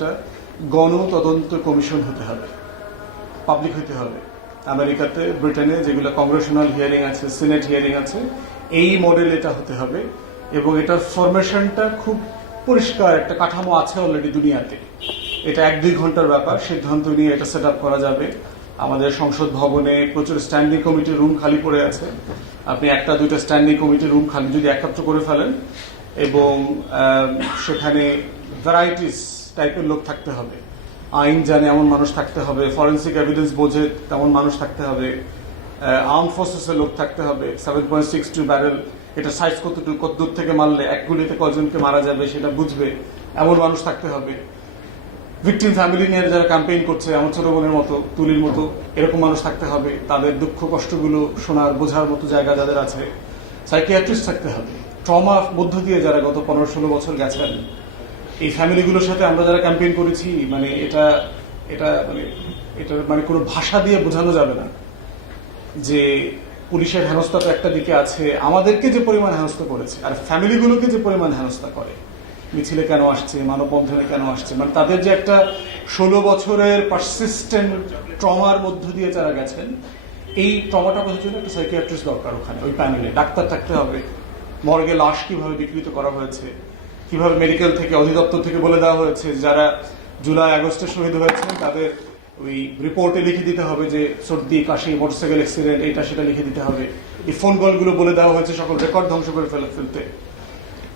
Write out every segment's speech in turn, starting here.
একটা গণ তদন্ত কমিশন হতে হবে, পাবলিক হতে হবে। আমেরিকাতে, ব্রিটেনে যেগুলো কংগ্রেশনাল হিয়ারিং আছে, সিনেট হিয়ারিং আছে, এই মডেল এটা হতে হবে। এবং এটার ফরমেশনটা খুব পরিষ্কার, একটা কাঠামো আছে অলরেডি দুনিয়াতে। এটা 1-2 ঘন্টার ব্যাপার, সিদ্ধান্ত নিয়ে এটা সেট আপ করা যাবে। আমাদের সংসদ ভবনে প্রচুর স্ট্যান্ডিং কমিটির রুম খালি পড়ে আছে। আপনি 1-2টা স্ট্যান্ডিং কমিটির রুম খালি যদি একত্র করে ফেলেন এবং সেখানে ভ্যারাইটিস টাইপের লোক থাকতে হবে, আইন জানে এমন মানুষ থাকতে হবে, ফরেন্সিক এভিডেন্স বোঝে তেমন মানুষ থাকতে হবে, আর্ম ফোর্সেসের লোক থাকতে হবে, 7.62 ব্যারেল এটা সাইজ কতটুকু, কত দূর থেকে মারলে এক গুলিতে কজনকে মারা যাবে সেটা বুঝবে এমন মানুষ থাকতে হবে। ভিকটিম ফ্যামিলি নিয়ে যারা ক্যাম্পেইন করছে, আমার ছোট বোনের মতো, তুলির মতো, এরকম মানুষ থাকতে হবে। তাদের দুঃখ কষ্টগুলো শোনার, বোঝার মতো জায়গা যাদের আছে। সাইকিয়াট্রিস্ট থাকতে হবে, ট্রমা মধ্য দিয়ে যারা গত 15-16 বছর গেছেন। এই ফ্যামিলিগুলোর সাথে আমরা যারা ক্যাম্পেইন করেছি, মানে এটা মানে কোনো ভাষা দিয়ে বোঝানো যাবে না যে পুলিশের হেনস্থা তো একটা দিকে আছে, আমাদেরকে যে পরিমাণ হেনস্থা করেছে, আর ফ্যামিলিগুলোকে যে পরিমাণ হেনস্থা করে, মিছিলে কেন আসছে, মানববন্ধনে কেন আসছে, মানে তাদের যে একটা 16 বছরের পারসিস্টেন্ট ট্রমার মধ্য দিয়ে যারা গেছেন, এই ট্রমাটা বোঝার জন্য একটা সাইকিয়াট্রিস্ট দরকার ওখানে, ওই প্যানেলে ডাক্তার থাকতে হবে। মর্গে লাশ কিভাবে বিকৃত করা হয়েছে, কিভাবে মেডিকেল থেকে, অধিদপ্তর থেকে বলে দেওয়া হয়েছে যারা জুলাই আগস্টে শহীদ হয়েছেন তাদের ওই রিপোর্টে লিখে দিতে হবে যে সর্দি, কাশি, মোটরসাইকেল অ্যাক্সিডেন্ট, এইটা সেটা লিখে দিতে হবে। এই ফোন কলগুলো বলে দেওয়া হয়েছে সকল রেকর্ড ধ্বংস করে ফেলতে।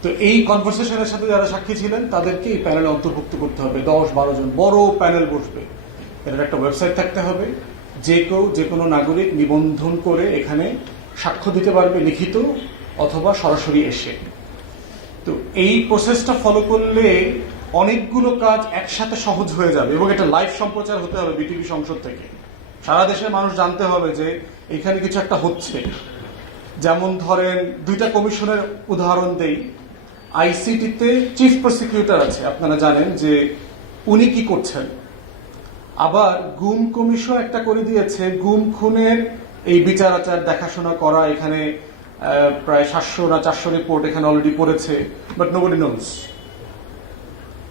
তো এই কনভারসেশনের সাথে যারা সাক্ষী ছিলেন তাদেরকে এই প্যানেলে অন্তর্ভুক্ত করতে হবে। 10-12 জন বড় প্যানেল বসবে। এটার একটা ওয়েবসাইট থাকতে হবে, যে কেউ, যে কোনো নাগরিক নিবন্ধন করে এখানে সাক্ষ্য দিতে পারবে, লিখিত অথবা সরাসরি এসে। তো এই প্রসেসটা ফলো করলে অনেকগুলো কাজ একসাথে সহজ হয়ে যাবে। এবং এটা লাইভ সম্প্রচার হতে হবে বিটিভি সংসদ থেকে। সারা দেশের মানুষ জানতে হবে যে এখানে কিছু একটা হচ্ছে। যেমন ধরেন, 2টা কমিশনের উদাহরণ দেই। আইসিটিতে চিফ প্রসিকিউটর আছে, আপনারা জানেন যে উনি কি করছেন। আবার গুম কমিশন একটা করে দিয়েছে, গুম খুনের এই বিচার আচার দেখাশোনা করা। এখানে প্রায় 700 না 400 রিপোর্ট এখানে অলরেডি পড়েছে, বাট নোবডি নোজ।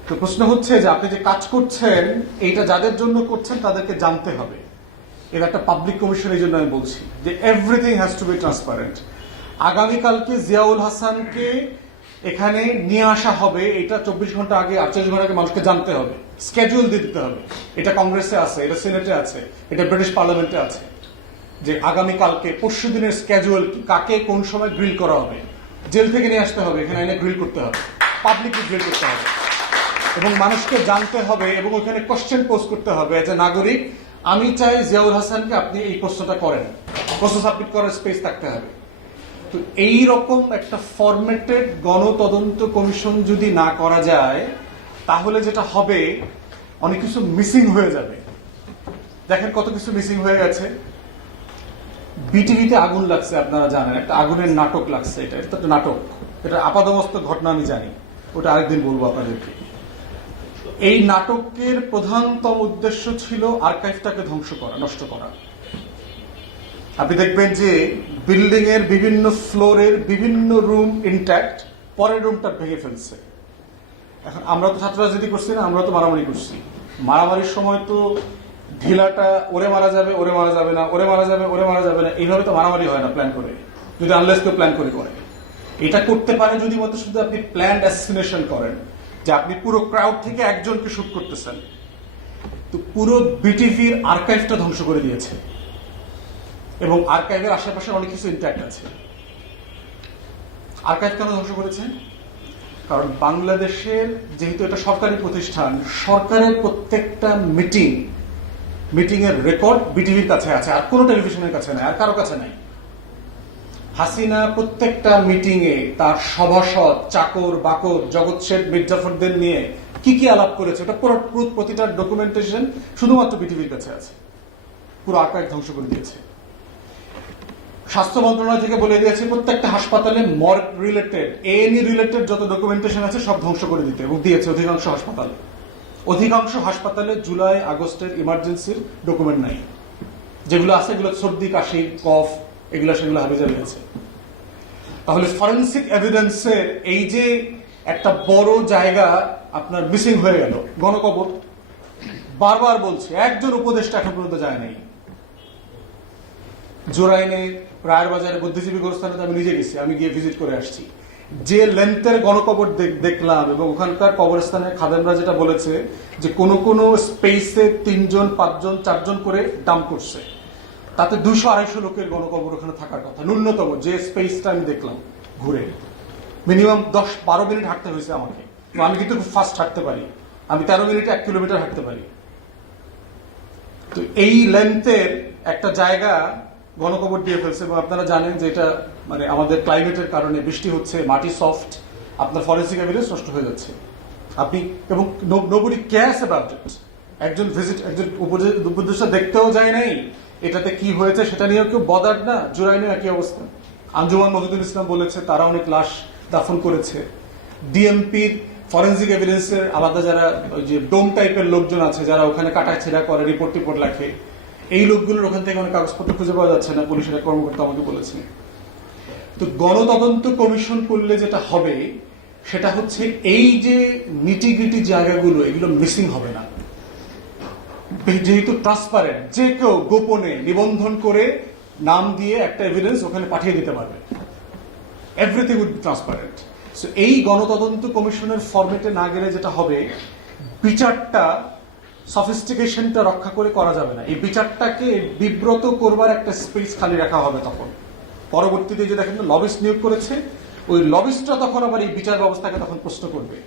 তো প্রশ্ন হচ্ছে যে আপনি যে কাজ করছেন, এইটা যাদের জন্য করছেন তাদেরকে জানতে হবে। এটা একটা পাবলিক কমিশন, এই জন্য আমি বলছি যে everything has to be transparent. আগামীকালকে জিয়াউল হাসানকে এখানে নিয়ে আসা হবে, এটা 24 ঘন্টা আগে, 48 ঘন্টা আগে মানুষকে জানতে হবে, স্কেডিউল দিয়ে দিতে হবে। এটা কংগ্রেসে আছে, এটা সিনেটে আছে, এটা ব্রিটিশ পার্লামেন্টে আছে, যে আগামীকালকে, পরশু দিনের স্কেডিউল, কাকে কোন সময় গ্রিল করা হবে। জেল থেকে নিয়ে আসতে হবে, এখানে এনে গ্রিল করতে হবে, পাবলিকলি গ্রিল করতে হবে, এবং মানুষকে জানতে হবে। এবং ওইখানে কোশ্চেন পোজ করতে হবে যে নাগরিক, আমি চাই জিয়াউল হাসানকে আপনি এই প্রশ্নটা করেন, প্রশ্ন সাবমিট করার স্পেস থাকতে হবে। তো এই রকম একটা ফরম্যাটেড গণতদন্ত কমিশন যদি না করা যায়, তাহলে যেটা হবে, অনেক কিছু মিসিং হয়ে যাবে। দেখেন কত কিছু মিসিং হয়ে গেছে। বিটিভিতে আগুন লাগছে, আপনারা জানেন, একটা আগুনের নাটক লাগছে। এটা একটা নাটক, এটা আপাদমস্তক ঘটনা আমি জানি, ওটা আরেকদিন বলবো আপনাদেরকে। এই নাটকের প্রধানতম উদ্দেশ্য ছিল আর্কাইভটাকে ধ্বংস করা, নষ্ট করা। আপনি দেখবেন যে বিল্ডিং এর বিভিন্ন ফ্লোরের বিভিন্ন রুম ইনট্যাক্ট, পরের রুমটা ভেঙে ফেলছে। এখন আমরা তো ছাত্র রাজনীতি করছি না, আমরা তো মারামারি করছি। মারামারির সময় তো ঢিলাটা ওরে মারা যাবে, ওরে মারা যাবে না, ওরে মারা যাবে, ওরে মারা যাবে না, এইভাবে তো মারামারি হয় না প্ল্যান করে, যদি আনলেস কেউ প্ল্যান করে। এটা করতে পারে যদি মতো শুধু আপনি প্ল্যান্ড অ্যাসাসিনেশন করেন, যে আপনি পুরো ক্রাউড থেকে একজনকে শুট করতেছেন। তো পুরো বিটিভির আর্কাইভটা ধ্বংস করে দিয়েছে, এবং আর্কাইভের আশেপাশে অনেক কিছু ইন্ট্যাক্ট আছে। আর্কাইভ কেন ধ্বংস করেছে? কারণ বাংলাদেশের যেহেতু এটা সরকারি প্রতিষ্ঠান, সরকারের প্রত্যেকটা মিটিং এর রেকর্ড বিটিভির কাছে আছে, আর কোনো টেলিভিশনের কাছে নাই, আর কারো কাছে নাই। হাসিনা প্রত্যেকটা মিটিং এ তার সভাসদ, চাকর বাকর, জগৎ শেঠ, মির্জাফরদের নিয়ে কি কি আলাপ করেছে, এটা পুরো প্রতিটা ডকুমেন্টেশন শুধুমাত্র বিটিভির কাছে আছে। পুরো আর্কাইভ ধ্বংস করে দিয়েছে। স্বাস্থ্য মন্ত্রণালয় থেকে বলে দিয়েছে প্রত্যেকটা হাসপাতালে মর্গ রিলেটেড, এএনই রিলেটেড যত ডকুমেন্টেশন আছে সব ধ্বংস করে দিতে, এবং দিয়েছে অধিকাংশ হাসপাতালে জুলাই আগস্টের ইমার্জেন্সির ডকুমেন্ট নাই। যেগুলো আছে এগুলো সর্দি, কাশি, কফ, এগুলো সেগুলো হাবিজাবি আছে। তাহলে ফরেন্সিক এভিডেন্সের এই যে একটা বড় জায়গা আপনার মিসিং হয়ে গেল, গণকবর। বারবার বলছে, একজন উপদেষ্টা এখন পর্যন্ত যায় নাই। জোরাইনে, রায়ের বাজারে, বুদ্ধিজীবী গোরস্থানে আমি নিজে গেছি, আমি গিয়ে ভিজিট করে আসছি। যে লেন্থের গণকবর দেখলাম, এবং ওখানকার কবরস্থানের খাদেমরা যেটা বলেছে যে কোন স্পেসে 3 জন 5 জন 4 জন করে ডাম্প করছে, তাতে 200-250 লোকের গণকবর ওখানে থাকার কথা ন্যূনতম। যে স্পেসটা আমি দেখলাম ঘুরে, মিনিমাম 10-12 মিনিট হাঁটতে হয়েছে আমাকে। আমি কিন্তু খুব ফাস্ট হাঁটতে পারি, আমি 13 মিনিটে 1 কিলোমিটার হাঁটতে পারি। তো এই লেন্থের একটা জায়গা গণকবর দিয়ে ফেলছে। এবং আপনারা জানেন যে এটা মানে আমাদের ক্লাইমেটের কারণে বৃষ্টি হচ্ছে, মাটি সফট, আপনার ফরেন্সিক এভিডেন্স নষ্ট হয়ে যাচ্ছে। আপনি এবং নোবডি কেয়ারস অ্যাবাউট ইট। একজন উপদেষ্টা দেখতেও যায় নাই এটাতে কি হয়েছে সেটা নিয়েও কেউ বদার্ড না। জোরাইনেও একই অবস্থা। আঞ্জুমান মহিদুল ইসলাম বলেছে তারা অনেক লাশ দাফন করেছে। ডিএমপির ফরেন্সিক এভিডেন্সের আলাদা যারা ওই যে ডোম টাইপের লোকজন আছে, যারা ওখানে কাটাছেড়া করে, রিপোর্ট লেখে, এই লোকগুলোর ওখান থেকে অনেক কাগজপত্র খুঁজে পাওয়া যাচ্ছে না, পুলিশের এক কর্মকর্তা আমাকে বলেছে। তো গণতদন্ত কমিশন করলে যেটা হবে সেটা হচ্ছে এই যে নিটিগ্রিটি জায়গাগুলো, এগুলো মিসিং হবে না। যেহেতু ট্রান্সপারেন্ট, যে কেউ গোপনে নিবন্ধন করে নাম দিয়ে একটা এভিডেন্স ওখানে পাঠিয়ে দিতে পারবে। Everything would be transparent. So এই গণতদন্ত কমিশনের ফরম্যাটে না গেলে যেটা হবে, বিচারটা সফিস্টিকেশনটা রক্ষা করে করা যাবে না। এই বিচারটাকে বিব্রত করবার একটা স্পেস খালি রাখা হবে। তখন পরবর্তীতে যে দেখেন লবিস্ট নিয়োগ করেছে, ওই লবিস্টরা তখন আবার এই বিচার ব্যবস্থাকে তখন প্রশ্ন করবে।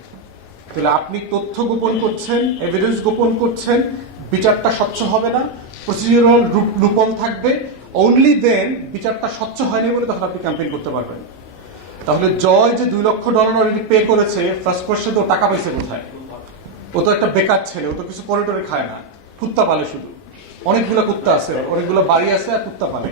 তাহলে আপনি তথ্য গোপন করছেন, এভিডেন্স গোপন করছেন, বিচারটা স্বচ্ছ হবে না, প্রসিডিউরাল লুপহোল থাকবে। অনলি দেন বিচারটা স্বচ্ছ হয়নি বলে তখন আপনি ক্যাম্পেইন করতে পারবেন। তাহলে জয় যে $2 লক্ষ অলরেডি পে করেছে, ফার্স্ট কোয়েশ্চেন তো টাকা পাইছে কোথায়? ও তো একটা বেকার ছেলে, ও তো কিছু করিডোরে খায় না, কুত্তা পালে শুধু। অনেকগুলো কুত্তা আছে, অনেকগুলো বাড়ি আছে আর কুত্তা পালে।